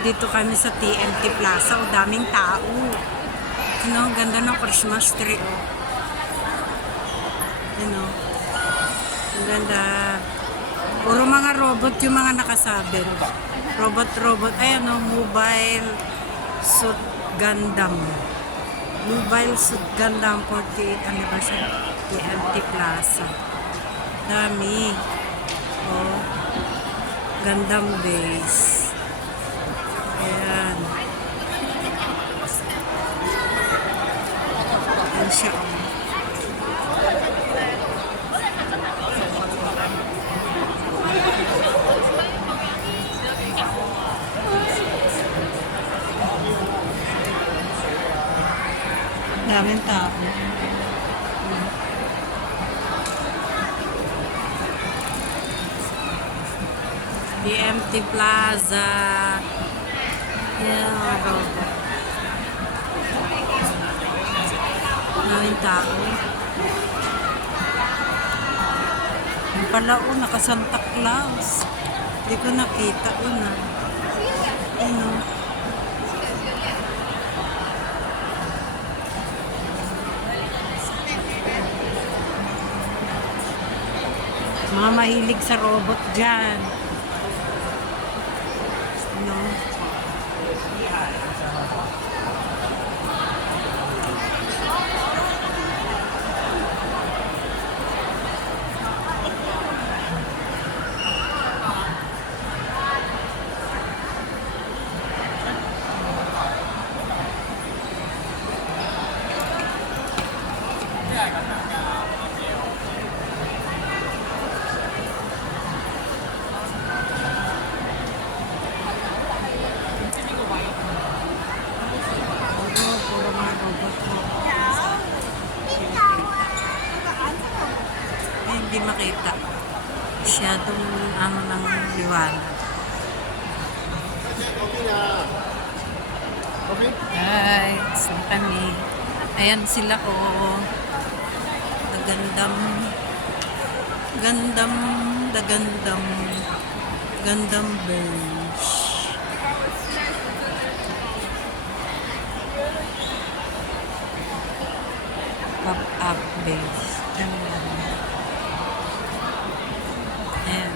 dito kami sa TNT Plaza. O, daming tao. Ano, ang ganda ng Christmas tree. Oh. Ano, ang ganda. Puro mga robot yung mga nakasabit. Robot. Ay, ano, Mobile Suit Gundam. Mobile Suit Gundam 48th Anniversary TNT Plaza. Dami. Oh. Gundam base. Ayan. Ayan siya. Daming tao. TNT Plaza. Yan, robot. Daming tao. Yung pala, naka Santa Claus. Hindi ko nakita una. Ano? Mga mahilig sa robot dyan. No? Puro mga robot mo. Ay, hindi makita. Masyadong ano ng liwanag. Guys, na kami. Ayan sila ko. Gundam beige. Pop-up base. Ayan.